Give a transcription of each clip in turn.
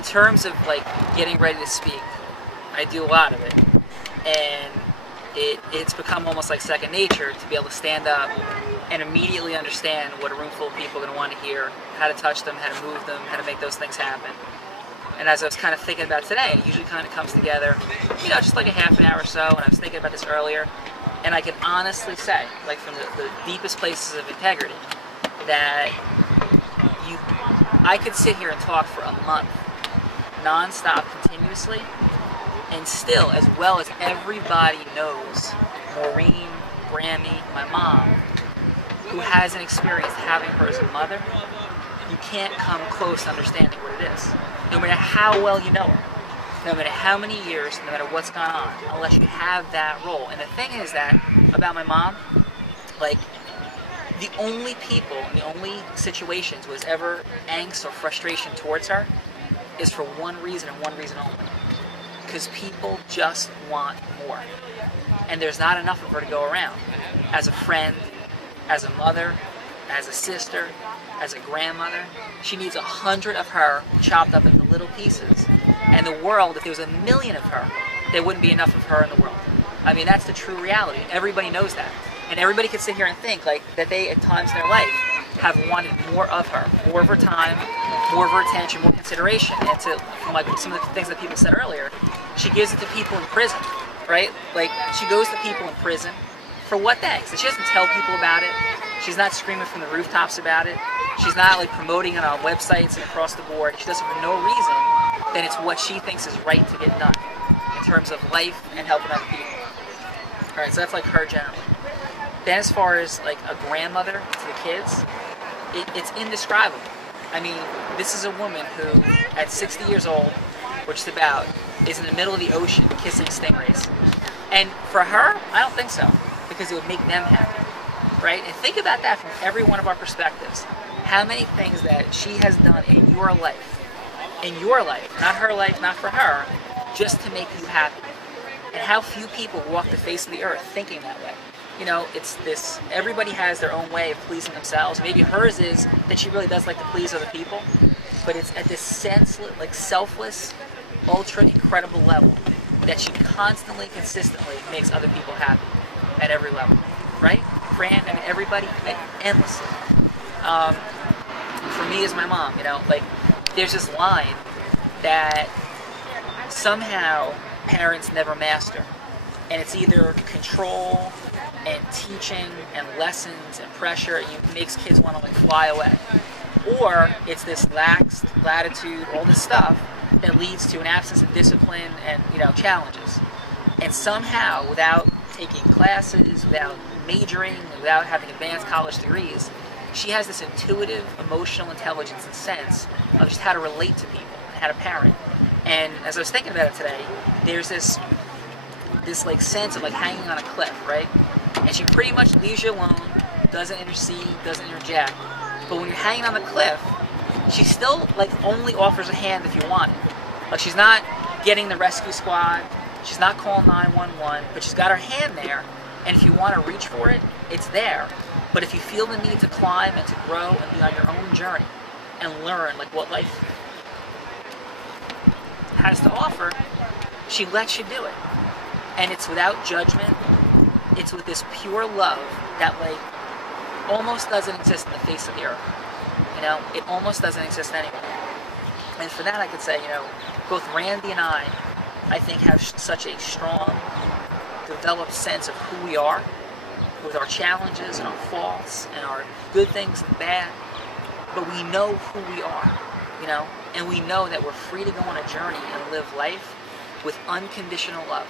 in terms of like getting ready to speak, I do a lot of it, and it's become almost like second nature to be able to stand up and immediately understand what a room full of people are going to want to hear, how to touch them, how to move them, how to make those things happen. And as I was kind of thinking about today, it usually kind of comes together, just like a half an hour or so, and I was thinking about this earlier, and I can honestly say, like from the deepest places of integrity, that I could sit here and talk for a month, non-stop, continuously, and still, as well as everybody knows, Maureen, Grammy, my mom, who has an experience having her as a mother, you can't come close to understanding what it is. No matter how well you know her, no matter how many years, no matter what's gone on, unless you have that role. And the thing is that, about my mom, like, the only people, the only situations was ever angst or frustration towards her is for one reason and one reason only. Because people just want more. And there's not enough of her to go around. As a friend, as a mother, as a sister, as a grandmother, she needs 100 of her chopped up into little pieces. And the world, if there was 1 million of her, there wouldn't be enough of her in the world. I mean, that's the true reality. Everybody knows that. And everybody could sit here and think like that they, at times in their life, have wanted more of her time, more of her attention, more consideration. And from like some of the things that people said earlier, she gives it to people in prison, right? Like, she goes to people in prison for what thanks? She doesn't tell people about it. She's not screaming from the rooftops about it. She's not like promoting it on websites and across the board. She does it for no reason than it's what she thinks is right to get done in terms of life and helping other people. All right, so that's like her generally. Then as far as like a grandmother to the kids, it's indescribable. I mean, this is a woman who, at 60 years old, or just about, is in the middle of the ocean kissing stingrays. And for her, I don't think so, because it would make them happy, right? And think about that from every one of our perspectives. How many things that she has done in your life, not her life, not for her, just to make you happy. And how few people walk the face of the earth thinking that way. It's this, everybody has their own way of pleasing themselves. Maybe hers is that she really does like to please other people, but it's at this senseless, like selfless, ultra incredible level that she constantly, consistently makes other people happy at every level, right? Fran, I mean, everybody, endlessly. For me as my mom, like, there's this line that somehow parents never master, and it's either control and teaching and lessons and pressure, it makes kids want to like fly away, or it's this lax latitude, all this stuff that leads to an absence of discipline and challenges. And somehow, without taking classes, without majoring, without having advanced college degrees, she has this intuitive emotional intelligence and sense of just how to relate to people and how to parent. And as I was thinking about it today, there's this like sense of like hanging on a cliff, right? And she pretty much leaves you alone, doesn't intercede, doesn't interject. But when you're hanging on the cliff, she still like only offers a hand if you want it. Like, she's not getting the rescue squad, she's not calling 911, but she's got her hand there, and if you want to reach for it, it's there. But if you feel the need to climb and to grow and be on your own journey and learn like what life has to offer, she lets you do it. And it's without judgment. It's with this pure love that like almost doesn't exist in the face of the earth. It almost doesn't exist anywhere. And for that I could say, both Randy and I think have such a strong, developed sense of who we are, with our challenges and our faults and our good things and bad. But we know who we are, and we know that we're free to go on a journey and live life with unconditional love.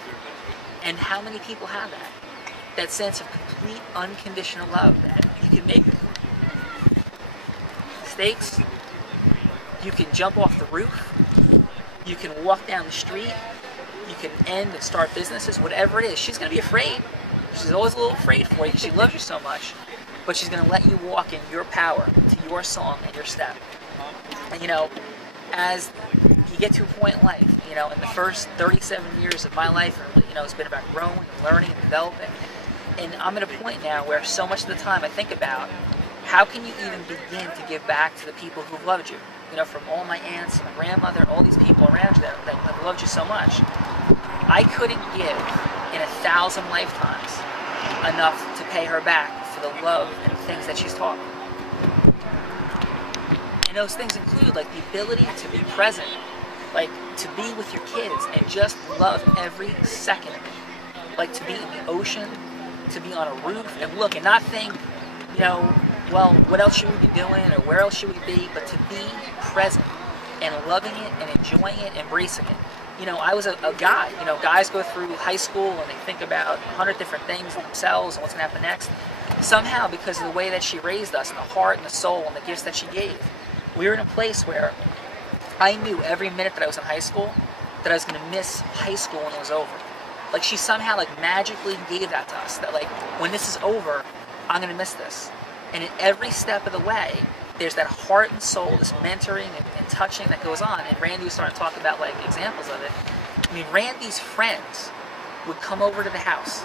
And how many people have that? That sense of complete unconditional love that you can make mistakes, you can jump off the roof, you can walk down the street, you can end and start businesses, whatever it is. She's going to be afraid. She's always a little afraid for you because she loves you so much. But she's going to let you walk in your power, to your song and your step. And as you get to a point in life, in the first 37 years of my life, it's been about growing and learning and developing. And I'm at a point now where so much of the time I think about, how can you even begin to give back to the people who've loved you? you know, from all my aunts and my grandmother, all these people around you that have loved you so much. I couldn't give in 1,000 lifetimes enough to pay her back for the love and things that she's taught me. And those things include like the ability to be present, like to be with your kids and just love every second of it. Like to be in the ocean, to be on a roof and look and not think, you know, well, what else should we be doing or where else should we be, but to be present and loving it and enjoying it, embracing it. You know, I was a guy, you know, guys go through high school and they think about 100 different things themselves and what's going to happen next. Somehow, because of the way that she raised us and the heart and the soul and the gifts that she gave, we were in a place where I knew every minute that I was in high school that I was going to miss high school when it was over. Like she somehow like magically gave that to us, that like when this is over, I'm going to miss this. And in every step of the way, there's that heart and soul, this mentoring and touching that goes on. And Randy was starting to talk about like examples of it. I mean, Randy's friends would come over to the house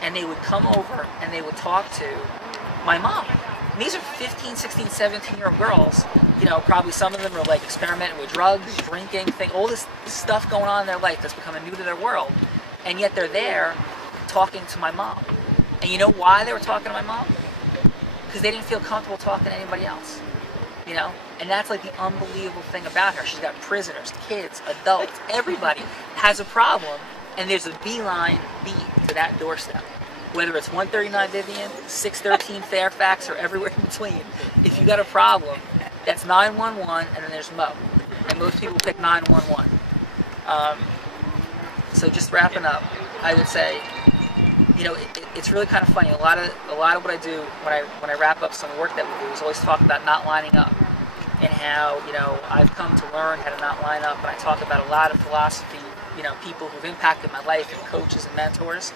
and they would come over and they would talk to my mom. And these are 15, 16, 17-year-old girls. You know, probably some of them are like experimenting with drugs, drinking, all this stuff going on in their life that's becoming new to their world. And yet they're there talking to my mom. And you know why they were talking to my mom? Because they didn't feel comfortable talking to anybody else, you know? And that's like the unbelievable thing about her. She's got prisoners, kids, adults, everybody has a problem, and there's a beeline to that doorstep. Whether it's 139 Vivian, 613 Fairfax, or everywhere in between, if you got a problem, that's 911, and then there's Mo. And most people pick 911. So just wrapping up, I would say, you know, it's really kind of funny. A lot of what I do when I wrap up some work that we do is always talk about not lining up, and how, you know, I've come to learn how to not line up. And I talk about a lot of philosophy, you know, people who've impacted my life, and coaches and mentors,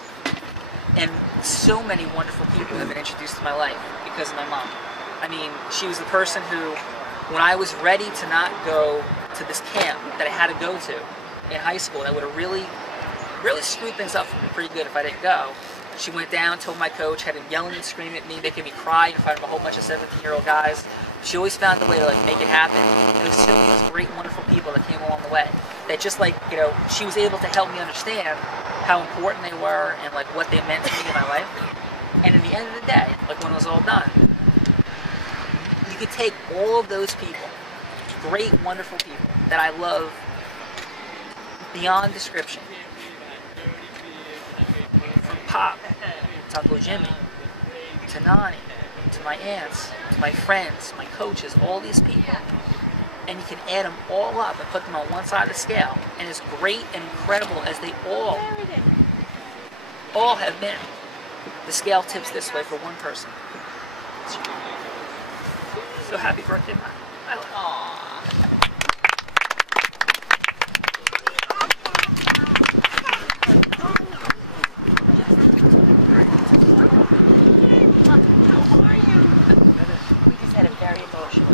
and so many wonderful people have been introduced to my life because of my mom. I mean, she was the person who, when I was ready to not go to this camp that I had to go to in high school, that would have really screwed things up for me pretty good if I didn't go. She went down, told my coach, had him yelling and screaming at me, making me cry in front of a whole bunch of 17-year-old guys. She always found a way to like make it happen. And it was so many great, wonderful people that came along the way. That just like, you know, she was able to help me understand how important they were and like what they meant to me in my life. And in the end of the day, like when it was all done, you could take all of those people, great, wonderful people that I love beyond description, from Pop to Uncle Jimmy, to Nani, to my aunts, to my friends, my coaches, all these people, and you can add them all up and put them on one side of the scale, and as great and incredible as they all have been, the scale tips this way for one person. So happy birthday, Mom. I love you. Aww. We just had a very emotional